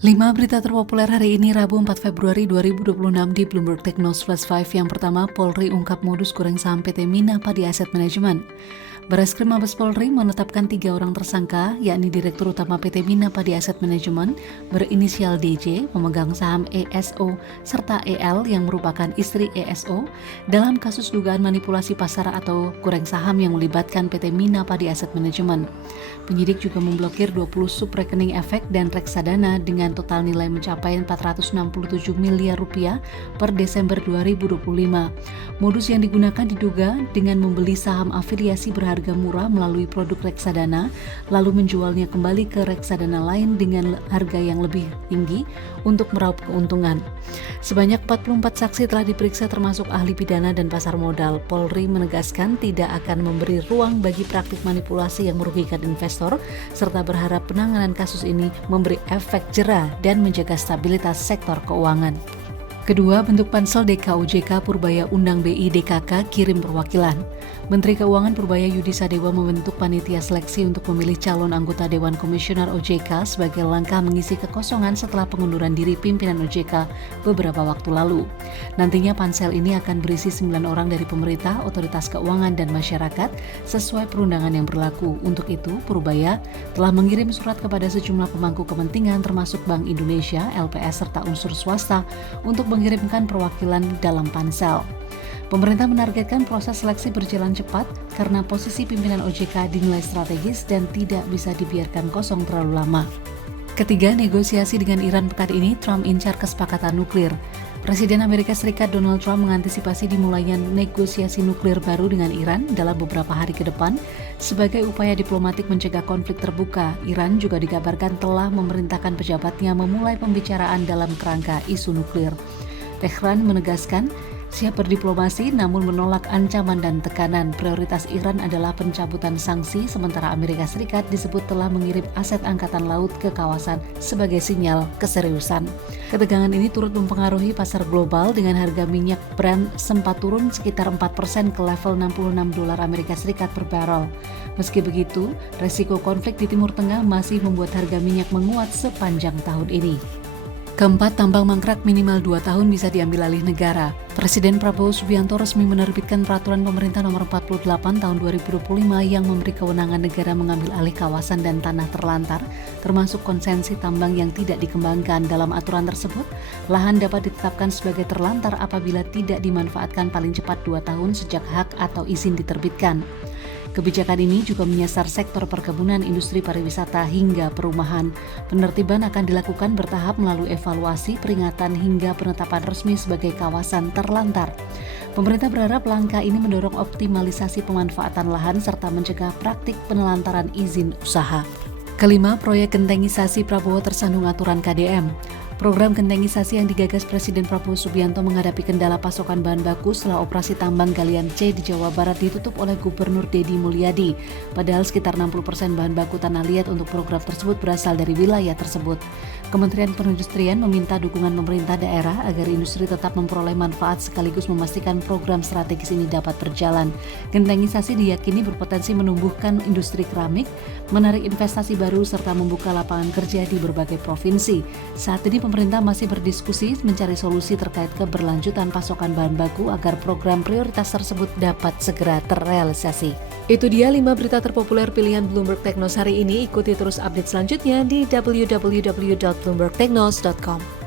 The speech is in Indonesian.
5 berita terpopuler hari ini Rabu 4 Februari 2026 di Bloomberg Tech News Flash 5. Yang pertama, Polri ungkap modus goreng saham PT Mina Padi Asset Management. Barreskrim Mabes Polri menetapkan 3 orang tersangka, yakni Direktur Utama PT Mina Padi Asset Management berinisial DJ, pemegang saham ESO, serta EL yang merupakan istri ESO dalam kasus dugaan manipulasi pasar atau goreng saham yang melibatkan PT Mina Padi Asset Management. Penyidik juga memblokir 20 subrekening efek dan reksadana dengan total nilai mencapai 467 miliar rupiah per Desember 2025. Modus yang digunakan diduga dengan membeli saham afiliasi berharga murah melalui produk reksadana, lalu menjualnya kembali ke reksadana lain dengan harga yang lebih tinggi untuk meraup keuntungan. Sebanyak 44 saksi telah diperiksa termasuk ahli pidana dan pasar modal. Polri menegaskan tidak akan memberi ruang bagi praktik manipulasi yang merugikan investor, serta berharap penanganan kasus ini memberi efek jera dan menjaga stabilitas sektor keuangan. Kedua, bentuk pansel DKOJK Purbaya undang BI DKK kirim perwakilan. Menteri Keuangan Purbaya Yudi Sadewa membentuk panitia seleksi untuk memilih calon anggota Dewan Komisioner OJK sebagai langkah mengisi kekosongan setelah pengunduran diri pimpinan OJK beberapa waktu lalu. Nantinya pansel ini akan berisi 9 orang dari pemerintah, otoritas keuangan, dan masyarakat sesuai perundangan yang berlaku. Untuk itu, Purbaya telah mengirim surat kepada sejumlah pemangku kepentingan termasuk Bank Indonesia, LPS, serta unsur swasta untuk mengirimkan perwakilan dalam pansel. Pemerintah menargetkan proses seleksi berjalan cepat karena posisi pimpinan OJK dinilai strategis dan tidak bisa dibiarkan kosong terlalu lama. Ketiga, negosiasi dengan Iran pekan ini, Trump incar kesepakatan nuklir. Presiden Amerika Serikat Donald Trump mengantisipasi dimulainya negosiasi nuklir baru dengan Iran dalam beberapa hari ke depan sebagai upaya diplomatik mencegah konflik terbuka. Iran juga dikabarkan telah memerintahkan pejabatnya memulai pembicaraan dalam kerangka isu nuklir. Tehran menegaskan siap berdiplomasi namun menolak ancaman dan tekanan. Prioritas Iran adalah pencabutan sanksi, sementara Amerika Serikat disebut telah mengirim aset angkatan laut ke kawasan sebagai sinyal keseriusan. Ketegangan ini turut mempengaruhi pasar global dengan harga minyak Brent sempat turun sekitar 4% ke level $66 Amerika Serikat per barrel. Meski begitu, resiko konflik di Timur Tengah masih membuat harga minyak menguat sepanjang tahun ini. Keempat, tambang mangkrak minimal 2 tahun bisa diambil alih negara. Presiden Prabowo Subianto resmi menerbitkan Peraturan Pemerintah Nomor 48 Tahun 2025 yang memberi kewenangan negara mengambil alih kawasan dan tanah terlantar, termasuk konsensi tambang yang tidak dikembangkan. Dalam aturan tersebut, lahan dapat ditetapkan sebagai terlantar apabila tidak dimanfaatkan paling cepat 2 tahun sejak hak atau izin diterbitkan. Kebijakan ini juga menyasar sektor perkebunan, industri pariwisata, hingga perumahan. Penertiban akan dilakukan bertahap melalui evaluasi, peringatan, hingga penetapan resmi sebagai kawasan terlantar. Pemerintah berharap langkah ini mendorong optimalisasi pemanfaatan lahan serta mencegah praktik penelantaran izin usaha. Kelima, proyek gentengisasi Prabowo tersandung aturan KDM. Program gentengisasi yang digagas Presiden Prabowo Subianto menghadapi kendala pasokan bahan baku setelah operasi tambang galian C di Jawa Barat ditutup oleh Gubernur Deddy Mulyadi. Padahal sekitar 60% bahan baku tanah liat untuk program tersebut berasal dari wilayah tersebut. Kementerian Perindustrian meminta dukungan pemerintah daerah agar industri tetap memperoleh manfaat sekaligus memastikan program strategis ini dapat berjalan. Gentengisasi diyakini berpotensi menumbuhkan industri keramik, menarik investasi baru serta membuka lapangan kerja di berbagai provinsi. Saat ini pemerintah masih berdiskusi mencari solusi terkait keberlanjutan pasokan bahan baku agar program prioritas tersebut dapat segera terrealisasi. Itu dia 5 berita terpopuler pilihan Bloomberg Tech News hari ini. Ikuti terus update selanjutnya di www.bloombergtechnews.com.